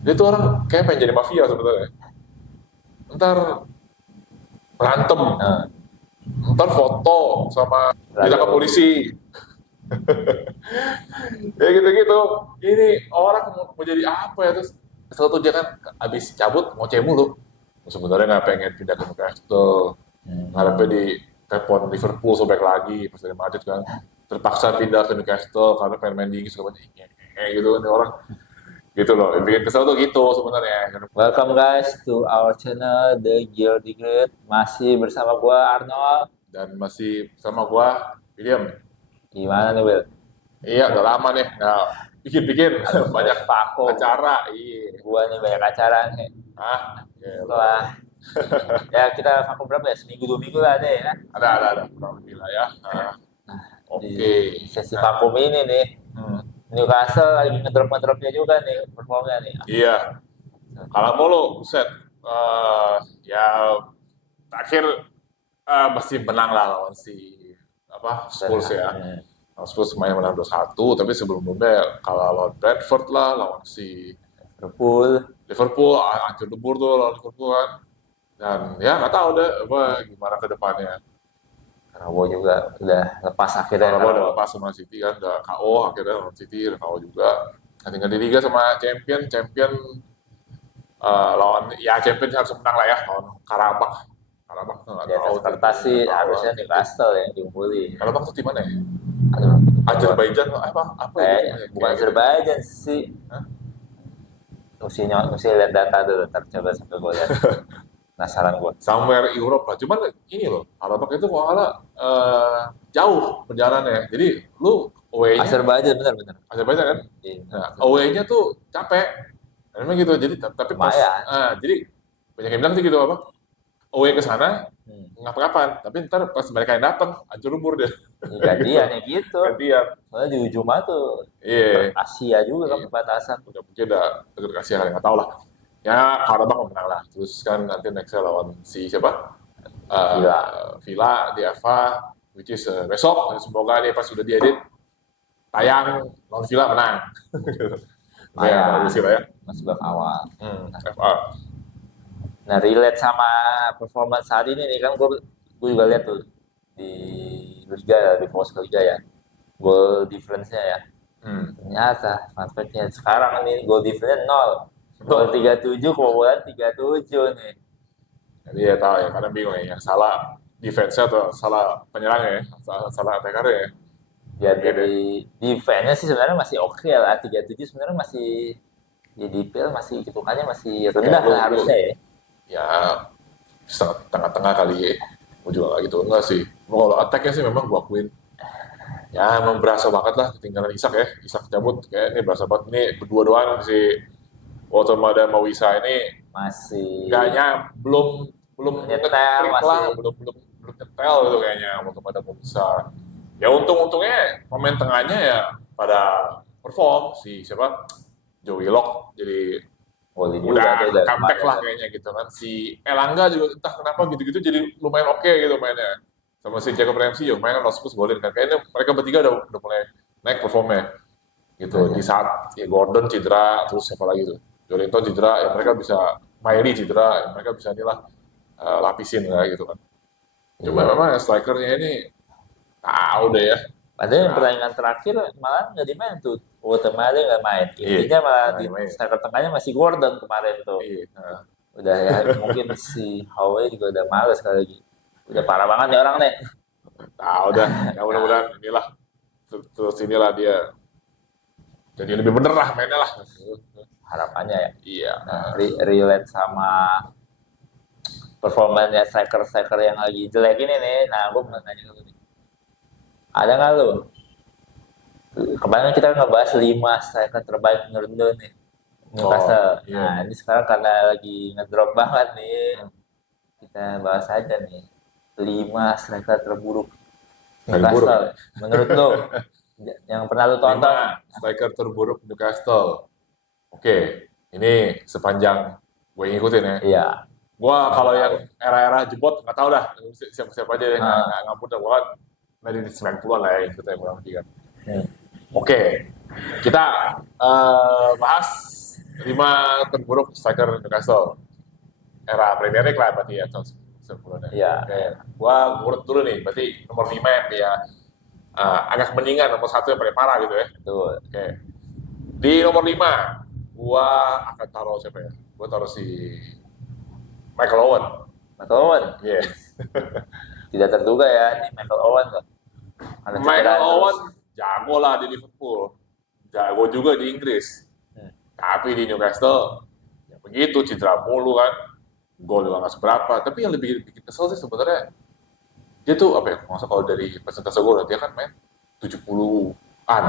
Dia tuh orang kayak pengen jadi mafia sebenarnya. Ntar berantem, Nah, ntar foto sama ditangkap lalu polisi. Ya gitu-gitu. Ini orang mau jadi apa ya, terus setelah itu dia kan abis cabut ngoceh mulu. Sebenarnya nggak pengen pindah ke Newcastle, ngarepnya hmm, di telepon Liverpool sobek lagi pas dari Madrid kan, terpaksa pindah ke Newcastle karena pengen main di Inggris segala macam. Gitu kan orang, gitu loh, yang bikin kesel tuh gitu sebenarnya. welcome guys to our channel The Gear the Great. Masih bersama gua Arnold. Dan masih sama gua William. Gimana nih Will? Iya udah lama nih nggak bikin-bikin banyak Vakum. acara. Iya. Gua nih banyak acara nih. Ah, gila. Setelah ya kita vakum berapa ya? Seminggu 2 minggu lah deh ya. Ada kurang lebih lah ya. Di Oke. sesi Nah, vakum ini nih, hmm, Newcastle lagi ngedrop-ngedropnya juga nih performnya nih. iya. Kalau mulu, buset. Eh, ya terakhir masih menang lah lawan si apa Spurs ya. Lawan Spurs main menang 2-1, tapi sebelumnya kalah lawan Bradford lah, lawan si Liverpool. Liverpool, hancur lebur tuh lawan Liverpool kan. Dan ya nggak tahu deh apa gimana ke depannya. Karena juga udah lepas akhirnya. Kalau udah lepas sama City kan, udah KO akhirnya lawan City, udah KO juga. Nah, tinggal di Liga sama Champion, Champion lawan ya Champions harus menang lah ya lawan Karabakh. Karabakh nggak Di tahu atas tuh kertas sih nggak tahu lah harusnya itu. Newcastle yang diungguli. Karabakh tuh di mana ya? Aduh, kalau Azerbaijan apa gitu kayak ya, bukan kayak gitu. Azerbaijan sih. Hah? Mesti lihat data dulu, ntar coba sampai gue lihat. Penasaran gue. Somewhere Europe lah. Cuman ini loh, Karabakh itu kalau nggak salah jauh perjalanannya. Jadi lu away-nya Azerbaijan benar-benar. Azerbaijan kan? Iya, Nah, away-nya tuh capek. Memang gitu. Jadi tapi pas lumayan. jadi banyak yang bilang sih gitu apa? Away ke sana Hmm. ngapa-ngapain, tapi ntar pas mereka yang datang hancur lebur deh. Ini gantian ya gitu. Gantian. Soalnya di ujung mah tuh Iya. Asia juga kan Iya. perbatasan. Udah mungkin udah deket kasih kali nggak tahu lah. Ya Karabakh menang lah. Terus kan nanti nextnya lawan si siapa? Gila. Villa di FA, which is besok. Semoga nih pas sudah diedit tayang lawan Villa menang. Ya bagus sih lah ya. Masih bab awal. FA. Nah, relate sama performance saat ini nih kan gue juga lihat tuh di Liga, di Post Liga ya. Goal difference-nya ya. Hmm. Ternyata fun fact-nya sekarang ini goal difference 0. Gol 37, kebobolan 37 nih. Jadi ya tahu ya, karena bingung ya, yang salah defense-nya atau salah penyerangnya ya, salah attacker-nya ya. Ya Oke deh. dari defense-nya sih sebenarnya masih oke lah. 37 sebenarnya masih di DPL masih hitungannya masih rendah Kayak lu, lah harusnya ya. ya tengah-tengah kali ya. Gue juga nggak gitu, enggak sih. Kalau attack-nya sih memang gua akuin. Ya emang berasa banget lah ketinggalan Isak ya. Isak cabut, kayak ini berasa banget. Ini berdua doang si Otomada dan Mawisa ini Masih kayaknya belum belum nyetel, ngeklik masih lah, belum nyetel gitu kayaknya Otomada Mawisa. Ya untung-untungnya pemain tengahnya ya pada perform si siapa Joe Willock jadi volley juga tuh udah dari comeback kemarin lah tuh. kayaknya gitu kan. Si Elangga juga entah kenapa gitu-gitu jadi lumayan oke gitu mainnya. Sama si Jacob Ramsey juga main kan Spurs golin kan. Kayaknya mereka bertiga udah mulai naik performnya gitu. Di saat ya Gordon cedera terus siapa lagi tuh. Jolinton cedera ya mereka bisa Mairi cedera ya mereka bisa inilah lapisin lah gitu kan. Cuma Iya. memang strikernya ini tahu deh ya. Padahal yang Nah, pertandingan terakhir malah nggak dimain tuh. Watermelon nggak main. iya, Intinya malah nah, di main. striker tengahnya masih Gordon kemarin tuh. Iya, nah, Udah ya mungkin si Howe juga udah males kali lagi. Udah parah banget nih orang nih. tahu dah. Ya mudah-mudahan inilah terus inilah dia jadi lebih bener lah mainnya lah. Harapannya ya. Iya. Nah, relate sama performanya striker-striker yang lagi jelek ini nih. Nah, gue mau nanya dulu nih. Ada nggak lu? Kemarin kita ngebahas 5 striker terbaik menurut lu nih. Oh, Newcastle. iya. Nah, ini sekarang karena lagi ngedrop banget nih. Kita bahas aja nih. 5 striker terburuk Dari buruk. Newcastle. Menurut lu, yang pernah lu tonton? 5 striker terburuk Newcastle. Oke, ini sepanjang gue ngikutin ya. Iya. Gua kalau yang era-era jebot nggak tahu dah siapa-siapa aja yang nggak ngampun dah gua kan dari 90-an lah ya kita yang kurang lebih kan. Hmm. Oke, kita bahas 5 terburuk striker Newcastle. Era Premier League lah berarti ya tahun sebelumnya. Iya. Oke. Gua urut dulu nih, berarti nomor 5 yang dia agak mendingan, nomor 1 yang paling parah gitu ya. Betul. Oke. Di nomor 5, gua akan taruh siapa ya? Gua taruh si Michael Owen. Michael Owen. Iya. Tidak terduga ya, ini Michael Owen loh. Karena Michael cedera Owen terus. jago lah di Liverpool. Jago juga di Inggris. Tapi di Newcastle, ya begitu, cedera mulu kan. Gol juga nggak seberapa. Tapi yang lebih bikin kesel sih sebenarnya, dia tuh apa ya, maksudnya kalau dari persentase gol, dia kan main 70-an,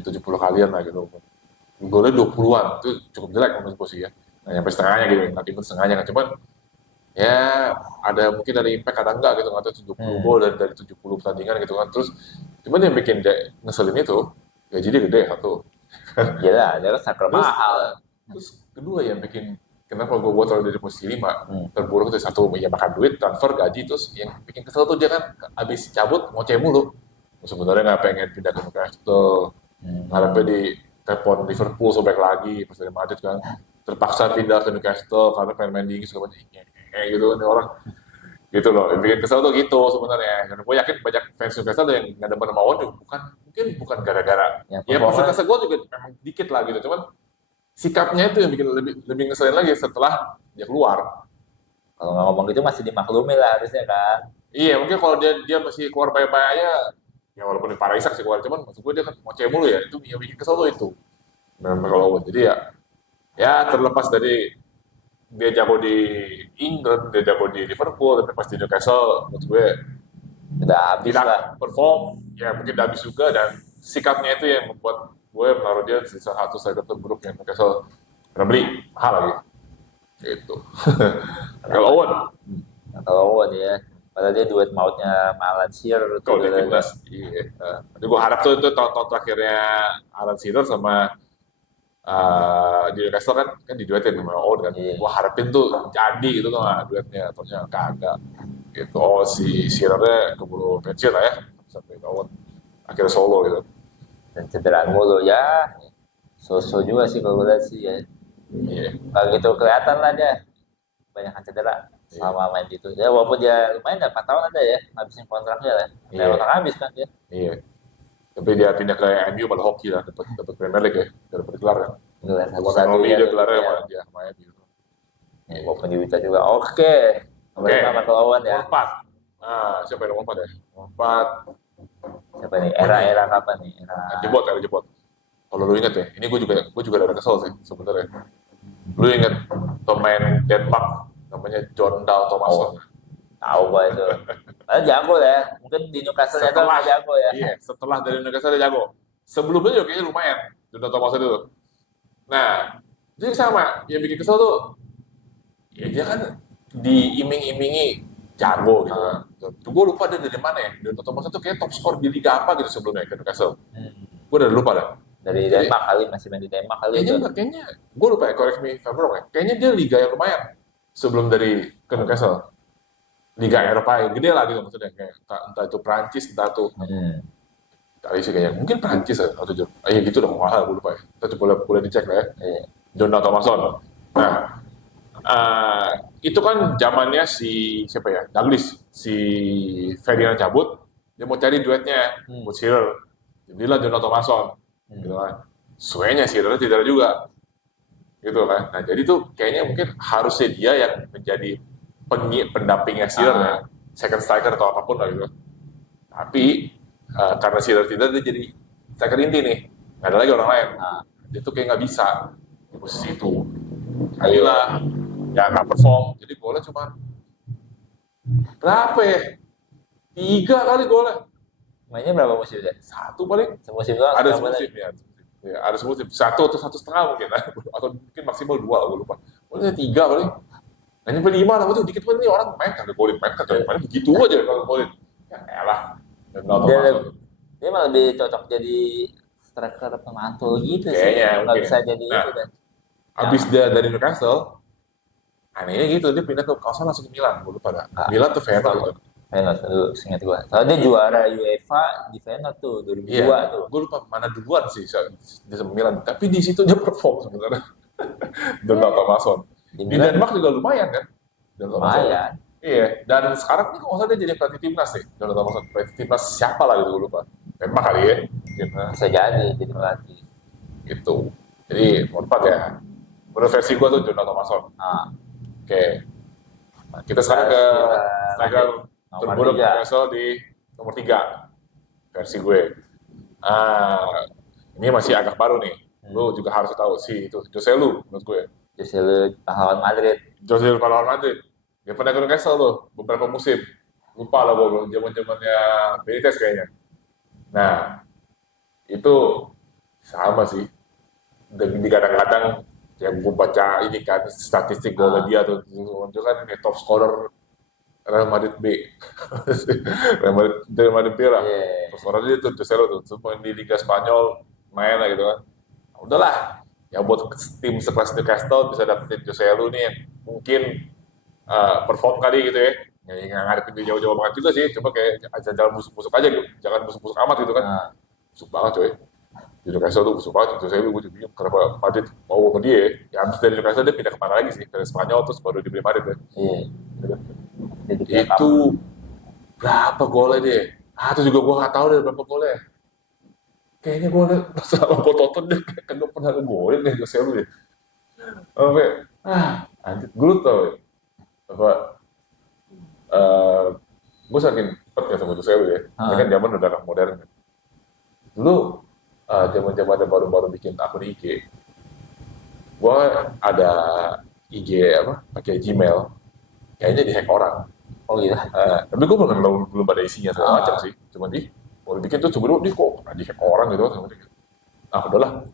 70 kalian lah gitu. Golnya 20-an, itu cukup jelek menurut gue sih ya. Nah, sampai setengahnya gitu, nggak timbul setengahnya kan. Cuman, ya ada mungkin dari impact ada enggak gitu, nggak tahu 70 gol dari 70 pertandingan gitu kan. Terus, cuman yang bikin dia ngeselin itu, gaji dia gede satu. Gila, dia kan striker Terus, mahal. Terus kedua yang bikin kenapa gue buat dari posisi 5 terburuk itu satu, ya makan duit, transfer, gaji. Terus yang bikin kesel tuh dia kan abis cabut ngoceh mulu. Sebenarnya nggak pengen pindah ke Newcastle, ngarepnya di telepon Liverpool sobek lagi pas dari Madrid kan, terpaksa pindah ke Newcastle karena pengen main di Inggris segala macam gitu nih orang. Gitu loh, yang bikin kesel tuh gitu sebenarnya. Dan gue yakin banyak fans Newcastle yang nggak demen sama Owen juga bukan gara-gara ya persentase gol juga memang dikit lah gitu, cuman sikapnya itu yang bikin lebih ngeselin lagi setelah dia keluar. Kalau nggak ngomong gitu masih dimaklumi lah harusnya kan. Iya, mungkin kalau dia masih keluar baik-baik aja, ya walaupun para Isak sih keluar, cuman maksud gue dia kan ngoceh mulu ya, itu yang bikin kesel tuh itu. Memang kalau Owen, jadi ya terlepas dari dia jago di England, dia jago di Liverpool, tapi pas di Newcastle, menurut gue Udah habis tidak lah. perform, ya mungkin udah habis juga, dan sikapnya itu yang membuat gue menaruh dia di salah satu striker terburuk yang Newcastle pernah beli mahal lagi. Gitu. Kalau Owen, Michael Owen ya. Padahal dia duet mautnya sama Alan Shearer. kalau di timnas, iya. Jadi gue harap tuh itu tahun-tahun terakhirnya Alan Shearer sama di Newcastle kan diduetin sama Owen kan. Iya. Gue harapin tuh jadi gitu tuh duetnya, ternyata kagak. Gitu. Oh, si Shearer-nya keburu pensiun lah ya sampai Owen akhirnya solo gitu. Dan cederaan mulu ya. So-so juga sih kalau gue lihat sih ya. Iya. Kalau gitu kelihatan lah dia. Banyak cedera selama main gitu. Ya walaupun dia lumayan 4 tahun ada ya. Ngabisin kontraknya lah. Iya. Kontrak habis kan dia. Iya. Tapi dia pindah ke MU pada hoki lah, dapat Premier League ya, dapat gelar kan. Gelar Bukan satu-satu Romi ya. dia gelarnya Ya. sama dia sama MU. Ya, walaupun di Wita juga. Oke. Nomor 5 Michael Owen ya. Nomor 4. Nah, siapa yang nomor 4 ya? Nomor 4. Siapa nih? Era kapan nih? Era Jebot. Kalau lu inget ya, ini gue juga ada kesel sih sebenarnya. Lu inget pemain Denmark namanya Jon Dahl Tomasson? tahu gua itu. Padahal jago ya. Mungkin di Newcastle-nya tuh nggak jago ya. Iya, setelah dari Newcastle dia jago. Sebelumnya juga kayaknya lumayan, Jon Dahl Tomasson itu. Nah, jadi sama, yang bikin kesel tuh, ya dia kan diiming-imingi jago gitu kan. Gue lupa dia dari mana ya. Jon Dahl Tomasson tuh kayak top skor di liga apa gitu sebelumnya ke Newcastle. Gue udah lupa dah. Dari Denmark kali, masih main di Denmark kali itu. Kayaknya gue lupa ya, correct me if I'm wrong ya. Kayaknya dia liga yang lumayan sebelum dari ke Newcastle. Liga Eropa yang gede lah gitu maksudnya, kayak entah itu Prancis, entah itu kali sih kayaknya, mungkin Prancis atau gitu dong, mahal gue lupa ya. Kita coba boleh dicek lah ya. Jon Dahl Tomasson. Nah, itu kan zamannya si siapa ya, Douglas, si Ferdinand cabut, dia mau cari duetnya buat Shearer, jadilah Jon Dahl Tomasson, gitu kan. Suenya Shearer tidak ada juga, gitu kan. Nah jadi tuh kayaknya mungkin harusnya dia yang menjadi pendampingnya Shearer ya, second striker atau apapun lah gitu. Tapi karena Shearer tidak, dia jadi striker inti nih, nggak ada lagi orang lain. Dia tuh kayak nggak bisa di posisi itu. Ayolah, ya nggak perform. Jadi golnya cuma berapa ya? 3 kali golnya. Mainnya berapa musim deh? 1 paling. Semusim doang. Ada semusim ya. Ya, ada semusim 1 atau 1,5 mungkin, atau mungkin maksimal 2 gue lupa. Golnya 3 paling. Nah, nyampe 5 lah, itu dikit banget nih orang main kagak golin, main begitu aja kalau golin. Ya elah. Dia malah lebih cocok jadi striker pemantul gitu sih. Kayaknya Nggak mungkin. bisa jadi Nah, itu kan. Abis dia dari Newcastle, anehnya gitu, dia pindah ke kawasan langsung ke Milan, gue lupa dah. Milan tuh Feyenoord gitu. Feyenoord dulu, seingat gua. Soalnya dia juara UEFA di Feyenoord tuh 2002 tuh. Gue lupa mana duluan sih dia sama Milan, tapi di situ dia perform sebenarnya. Donato Mason. Di Di Milan Denmark juga lumayan kan? Donato Mason. lumayan. Iya, dan sekarang nih kalau nggak salah dia jadi pelatih timnas nih. Donato Mason, pelatih timnas siapa lah gitu gue lupa. Denmark kali ya. Timnas Bisa jadi pelatih. gitu. Jadi menurut Pak ya, menurut versi gue tuh Donato Mason. Nah, Oke. Nah, kita sekarang ke striker nomor terburuk 3. Newcastle di nomor 3 versi gue. Ah, ini masih agak baru nih. Lu juga harus tahu sih itu Jose Lu menurut gue. Jose Lu pahlawan Madrid. Jose Lu pahlawan Madrid. Dia pernah ke Newcastle tuh beberapa musim. Lupa lah gue zaman-zamannya Benitez kayaknya. Nah, itu sama sih. Dan di kadang-kadang yang gue baca ini kan statistik golnya dia tuh itu kan ini top scorer Real Madrid B. Real Madrid B lah. Iya. Top scorer dia tuh Jose Lu tuh. Terus main di Liga Spanyol main lah gitu kan. Udahlah, ya buat tim sekelas Newcastle bisa dapetin Jose Lu nih yang mungkin perform kali gitu ya. Ya nggak ngadepin dia jauh-jauh banget juga sih, cuma kayak jangan busuk-busuk aja gitu, jangan busuk-busuk amat gitu kan. Nah, Busuk banget coy. Di Newcastle tuh busuk banget, Jose Lu gue juga bingung kenapa Madrid mau sama dia ya. Ya habis dari Newcastle dia pindah kemana lagi sih, ke Spanyol terus baru dibeli Madrid ya. iya. Gitu. Jadi kayak Itu berapa golnya dia? Itu juga gue nggak tahu deh berapa golnya. Kayaknya golnya sama gue tonton dia kagak pernah ngegolin deh Jose Lu ya. Sampai anjir gue tau ya. Apa gue saking cepet ya sama Jose Lu ya. Ini kan zaman udah anak modern kan. Dulu zaman-zaman ada baru-baru bikin akun IG. Gue ada IG apa pakai Gmail. Kayaknya dihack orang. oh gitu. Tapi gue belum ada isinya segala macam sih. Cuma mau dibikin tuh coba dulu kok dihack orang gitu. Udahlah.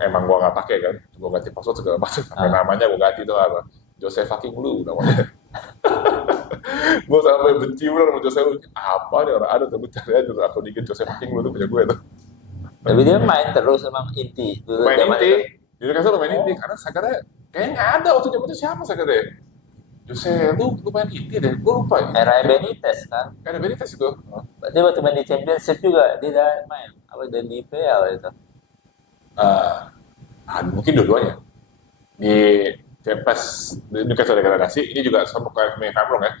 Emang gue nggak pakai kan. Gue ganti password segala macam. Sampai namanya gue ganti tuh apa. Jose fucking Lu namanya. Gue sampai benci bener sama Jose Lu. Apa nih orang ada tuh gue cari aja tuh akun IG Jose fucking Lu tuh punya gue tuh. Tapi dia main terus emang inti. Dulu Main zaman inti. itu. Di Newcastle main inti karena sakarnya kayaknya nggak ada waktu zaman itu siapa sakarnya. Jose Lu main inti deh. Gue lupa ya. Era Benitez kan. Kan ada Benitez itu. Berarti waktu main di Championship juga dia udah main. Apa dan di IPL itu. Mungkin dua-duanya. Di pas di Newcastle degradasi, ini juga sama kayak Mei Fabrong ya.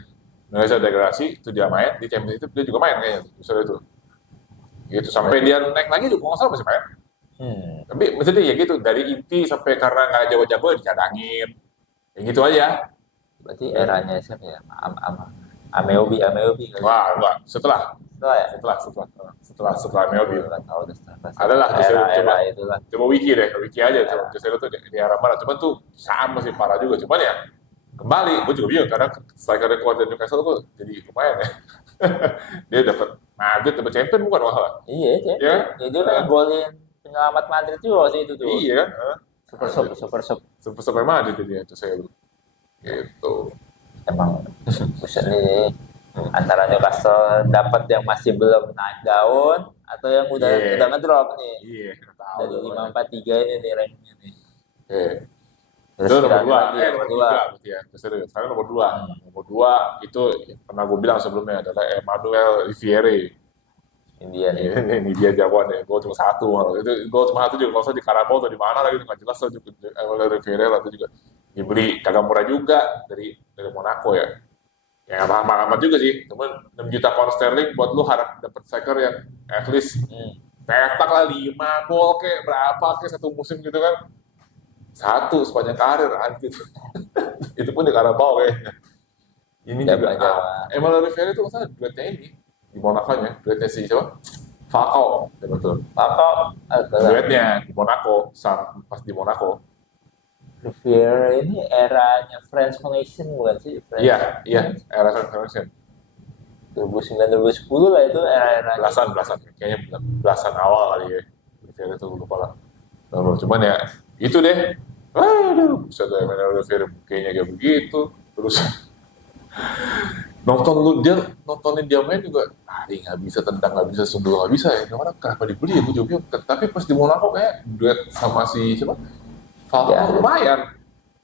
Newcastle degradasi, itu dia main, di Championship itu dia juga main kayaknya, misalnya itu. Gitu, sampai dia naik lagi juga, nggak salah masih main. Tapi maksudnya ya gitu, dari inti sampai karena nggak jago-jago dicadangin. Ya gitu aja. Berarti eranya siapa ya? Ameobi kan. Wah, enggak. Setelah Setelah ya? Melby. Nggak tahu deh setelah. Adalah, Era itulah. coba wiki deh, wiki aja. Jose Lu tuh di arah mana. Cuman tuh sama sih parah juga. Cuman ya, kembali, gue juga bingung karena striker yang keluar dari Newcastle tuh jadi lumayan ya. Dia dapat champion bukan masalah. Iya, Ya. dia udah golin penyelamat Madrid juga sih itu tuh. Iya kan? Super sub. Sampai Madrid dia Jose Lu. Gitu. Emang bisa nih antara Newcastle dapat yang masih belum naik daun atau yang udah ngedrop nih. Iya, tahu. Dari 543 ini nih ranknya nih. Terus Itu nomor kita 2, lagi nomor 3 berarti ya. Sekarang nomor 2. Nomor 2 itu yang pernah gue bilang sebelumnya adalah Emmanuel Riviere. India nih. Ini dia jagoan ya. Gue cuma satu malah. Itu gue cuma satu juga. Kalau saya di Karabau atau di mana lagi nggak jelas lah. Emmanuel Riviere lah itu juga dibeli kagak murah juga dari Monaco ya. Ya nggak lama juga sih. Cuman 6 juta pound sterling buat lu harap dapat striker yang at least petak lah 5 gol kayak berapa kayak satu musim gitu kan. Satu sepanjang karir anjir. Itu pun di Karabau kayaknya. Ini juga Emmanuel Riviere itu kan duetnya ini di Monaco-nya, duetnya si siapa? Falcao, betul. Falcao Duetnya di Monaco, pas di Monaco. Riviere ini eranya French Connection bukan sih? Iya, era French Connection. 2009-2010 lah itu era-era. Belasan, kayaknya belasan awal kali ya. Riviere itu lupa lah. Cuman ya itu deh. Aduh, bisa tuh Emmanuel Riviere kayaknya kayak begitu. Terus nontonin dia main juga nggak bisa tendang, nggak bisa sundul, nggak bisa ya. Kenapa dibeli ya gue juga. Tapi pas di Monaco kayak duet sama si siapa? Falcao lumayan.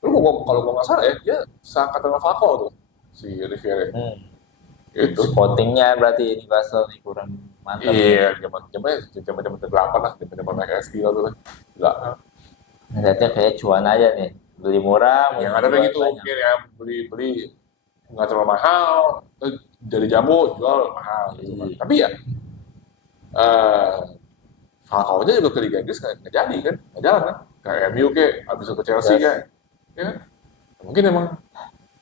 Kalau gue nggak salah ya, dia seangkatan sama Falcao tuh si Riviere. Itu spottingnya berarti ini Basel nih kurang mantap. Iya, zaman 8 lah, zaman Mike Estil tuh. Enggak. Lihatnya kayak cuan aja nih. Beli murah, mau Yang ada kayak dijual gitu banyak. mungkin ya, beli nggak terlalu mahal, terus jadi jamu jual mahal gitu kan. Iya. Tapi ya eh Falcao-nya juga ke Liga Inggris nggak jadi kan, nggak jalan kan. Kayak MU kayak habis ke Chelsea Terus kayak, ya kan? Mungkin emang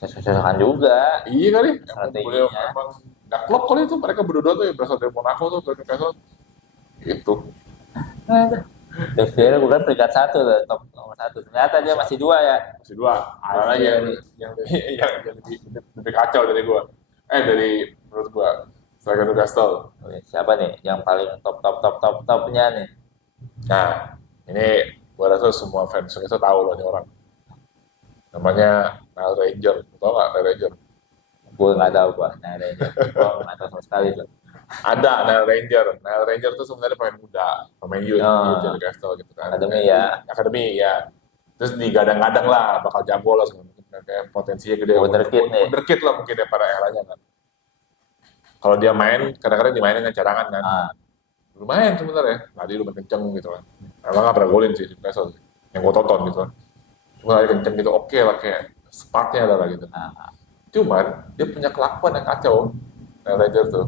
cocok-cocokan juga iya kali, emang boleh strateginya. emang nggak klop kali itu mereka berdua tuh yang berasal dari Monaco tuh dari Newcastle itu. Aduh. De Vere bukan peringkat 1 loh, top nomor 1. Ternyata dia masih 2 ya. Masih dua, ada lagi yang yang lebih kacau dari gua. Dari menurut gua, striker Newcastle. Oke, siapa nih yang paling topnya nih? Nah, ini gua rasa semua fans Newcastle tahu loh ini orang. Namanya Nile Ranger. Tahu nggak Nile Ranger? Gue nggak tahu gua. Nah, ada ini. Gue nggak tahu sama sekali tuh. Ada Nile Ranger. Nile Ranger itu sebenarnya pemain muda, pemain youth Oh, di Newcastle gitu kan. akademi ya. Akademi ya. Terus digadang-gadang lah bakal jago lah segala macam. Kayak potensinya gede. Wonderkid nih. Wonderkid lah mungkin ya pada eranya kan. Kalau dia main, kadang-kadang dimainin dengan cadangan kan. Ah, Lumayan sebenarnya. Tadi lumayan kenceng gitu kan. Emang nggak pernah golin sih di Newcastle. Yang gue tonton gitu kan. Cuma lari kenceng gitu oke lah kayak sparknya ada lah gitu. ah, Cuman dia punya kelakuan yang kacau. Nile Ranger tuh.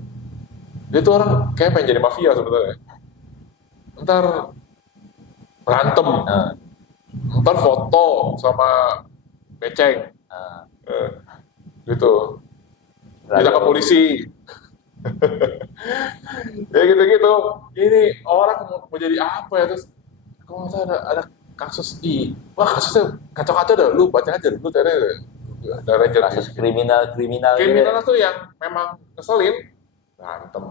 Dia tuh orang kayak pengen jadi mafia sebenarnya. Ntar berantem, ah, ntar foto sama beceng, ah. eh, gitu. Ditangkap Lalu, polisi, ya gitu-gitu. Ini orang mau jadi apa ya terus? Kalau nggak salah ada kasus wah kasusnya kacau-kacau dah. Lu baca aja dulu tadi ada Ranger kasus kriminal gitu. kriminal tuh yang memang ngeselin, berantem,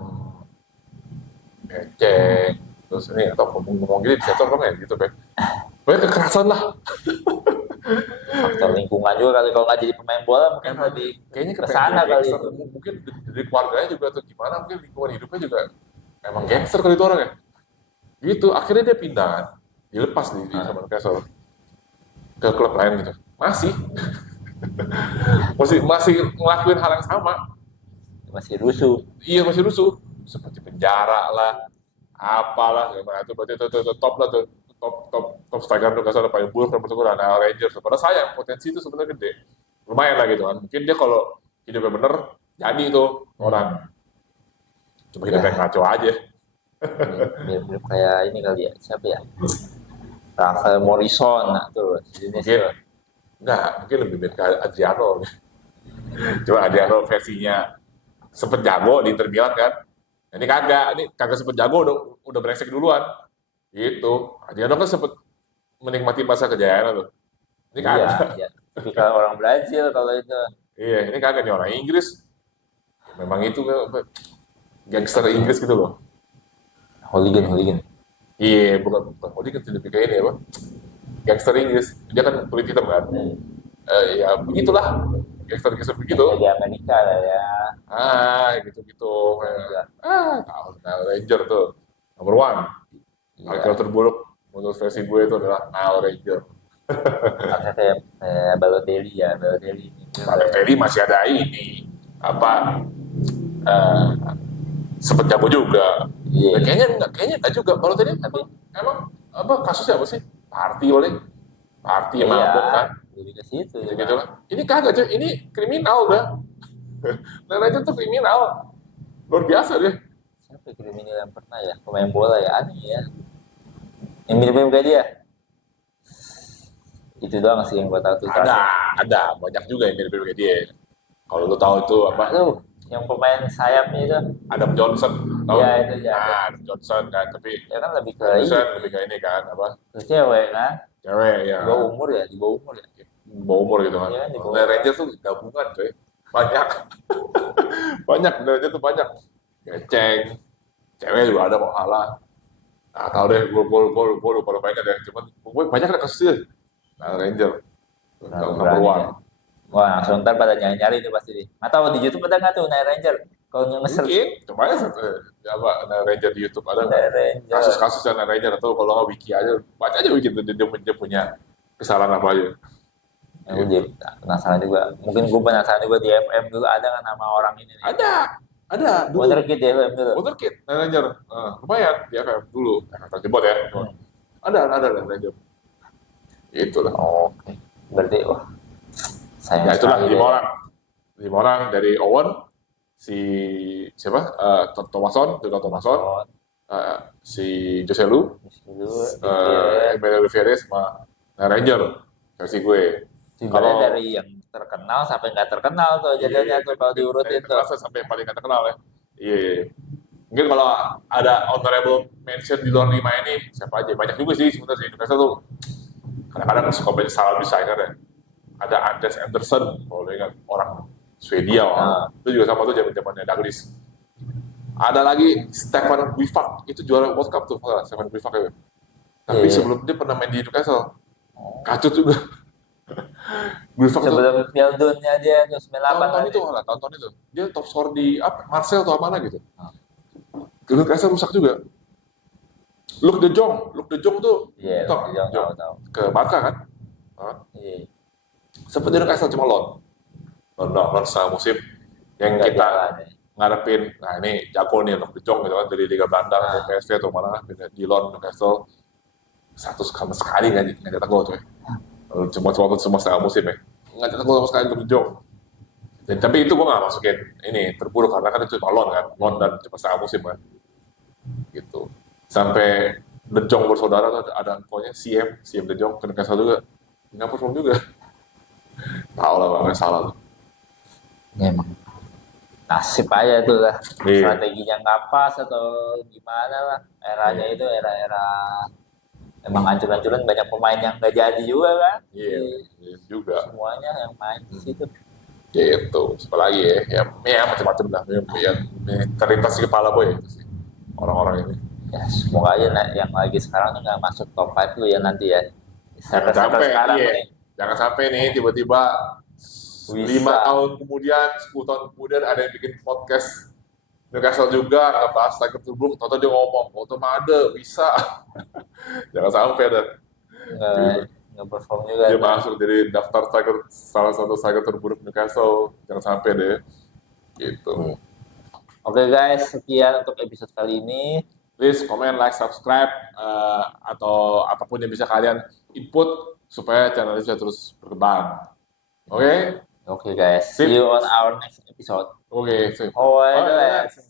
beceng, terus ini atau ngomong gini disensor apa nggak ya gitu kan? Pokoknya kekerasan lah. Faktor lingkungan juga kali kalau nggak jadi pemain bola mungkin Emang lebih kayaknya ke sana kali gangster. itu. Mungkin dari keluarganya juga atau gimana, mungkin lingkungan hidupnya juga emang gangster kali itu orangnya. Gitu, akhirnya dia pindah kan. Dilepas di sama Newcastle ke klub lain gitu. Masih masih ngelakuin hal yang sama. Masih rusuh. Iya masih rusuh. Seperti penjara lah, apalah gimana itu berarti itu top lah tuh. Top striker Newcastle paling buruk nomor satu adalah Rangers. Padahal sayang potensi itu sebenarnya gede. Lumayan lah gitu kan. Mungkin dia kalau hidupnya bener jadi itu orang. Cuma hidupnya ngaco aja. Mirip kayak ini kali ya. Siapa ya? Rafael Morrison, nah tuh jenis Mungkin tuh. enggak, mungkin lebih mirip ke Adriano. Cuma Adriano versinya sempet jago di Inter Milan kan. Ini kagak sempet jago udah brengsek duluan. Gitu. Adriano kan sempet menikmati masa kejayaan tuh. Ini Iya, kagak. ya. Tipikal orang Brazil kalau itu. Iya, ini kagak nih orang Inggris. Memang itu gangster Inggris gitu loh. Hooligan. Iya, bukan hooligan sih lebih kayak ini apa? Gangster Inggris. Dia kan kulit hitam kan. Ya begitulah. Gangster begitu. Di Amerika lah ya. Gitu-gitu. Iya. Tahu. Nah, Ranger tuh. Nomor one. Artikel terburuk menurut versi gue itu adalah Nile Ranger. Makanya kayak Balotelli ya, Balotelli ini. Tadi masih ada ini apa eh sempet jago juga. Iya. Kayaknya enggak juga. Kalau tadi emang apa kasusnya apa sih? Party yang Iya. mabuk kan. Lebih ke situ. Gitu lah. Ini kagak cuy, ini kriminal udah. Nile Ranger tuh kriminal. Luar biasa deh. Siapa ya kriminal yang pernah ya? Pemain bola ya, aneh ya. Yang mirip-mirip kayak dia. Itu doang sih yang gue tahu tuh. Ada banyak juga yang mirip-mirip kayak dia. Kalau lu tahu itu apa? Aduh, yang pemain sayapnya itu. Adam Johnson, tahu? Iya, itu ya. Nah, Adam Johnson kan, tapi Ya kan lebih ke Johnson lebih kayak ini kan, apa? ke cewek kan. Cewek ya. Di bawah umur ya, di bawah umur ya. Bawa umur gitu kan. Iya, di bawah. Nah, Ranger tuh gabungan coy. Banyak. banyak, Ranger tuh banyak. Geceng. Cewek juga ada mau kalah. Nah, tahu deh, gue lupa banyak deh. Cuman gue banyak ada kasusnya. Nah, Ranger. Nomor Berani one. ya. Wah, langsung ntar pada nyari-nyari itu pasti nih. Atau di YouTube ada nggak tuh Night Ranger? Kalau nge-search Mungkin, coba aja apa Night Ranger di YouTube ada nggak? Night Ranger. Kasus-kasus yang Night Ranger atau kalau nggak wiki aja, baca aja wiki dia punya kesalahan apa aja. Yang gue jadi penasaran juga. Mungkin gue penasaran juga di FM dulu ada nggak nama orang ini nih? Ada dulu. Wonderkid di FM dulu. Wonderkid, Night Ranger, lumayan di FM dulu. Terjebot ya. Ada Night Ranger. Itulah. Oke. Berarti wah sayang Ya itulah sekali 5 deh. orang. 5 orang dari Owen, si siapa? Thomason, Jonathan Thomason, Oh, si Jose Lu, dulu Olivier. Emilio Rivera sama Ranger versi gue. Sebenarnya Kalau dari yang terkenal sampai nggak terkenal tuh jadinya tuh kalau dari diurutin tuh. terkenal sampai paling gak terkenal ya. Iya. Mungkin kalau ada honorable mention di luar 5 ini siapa aja? Banyak juga sih sebenarnya. Newcastle tuh kadang-kadang suka banyak salah desainer ya. Ada Anders Anderson, kalau lo ingat orang Swedia, itu juga sama tuh zaman-zamannya Douglas. Ada lagi Stefan Wifak, itu juara World Cup tuh, Stefan Wifak ya. Tapi Iya. sebelum dia pernah main di Newcastle, Oh. kacut juga. Wifak tuh Sebelum Piala Dunia dia tuh 98 tahun-tahun kan itu ya? malah, tahun-tahun itu dia top score di apa, Marseille atau mana gitu. Ah. Newcastle rusak juga. Luke De Jong tuh Iya, top, dia tahu. ke Barca kan. Iya. Sempet di Newcastle cuma loan setengah musim yang Nggak kita jalan ya. ngarepin, nah ini jago nih Luke De Jong gitu kan dari Liga Belanda dari PSV atau mana di loan Newcastle satu sama sekali nggak cetak gol coy. Cuma setengah musim ya nggak cetak gol sama sekali Luke De Jong. Tapi itu gue nggak masukin ini terburuk karena kan itu cuma loan dan cuma setengah musim kan gitu. Sampai De Jong bersaudara tuh ada pokoknya CM De Jong ke Newcastle juga nggak perform juga. Tahu lah bang salah tuh. Ya, emang nasib aja tuh lah. Iya. Strateginya nggak pas atau gimana lah. Eranya itu era emang hancur-hancuran banyak pemain yang nggak jadi juga kan. Iya juga. Semuanya yang main di situ. Gitu, siapa lagi ya macam-macam lah yang terlintas di kepala gue itu sih orang-orang ini. Ya semoga aja yang lagi sekarang nggak masuk top 5 tuh ya nanti ya. Jangan sampai, Sekarang iya. nih. Jangan sampai nih tiba-tiba 5 tahun kemudian, 10 tahun kemudian ada yang bikin podcast Newcastle juga ngebahas striker terburuk, atau dia ngomong Otomade bisa. Jangan sampai dan Nggak perform juga. dia masuk jadi daftar salah satu striker terburuk Newcastle. Jangan sampai deh. Gitu. Oke guys, sekian untuk episode kali ini. Please comment, like, subscribe, atau apapun yang bisa kalian input supaya channel ini bisa terus berkembang. Oke? Oke guys, Sip. see you on our next episode. Oke, sip. Oh, Alright, itu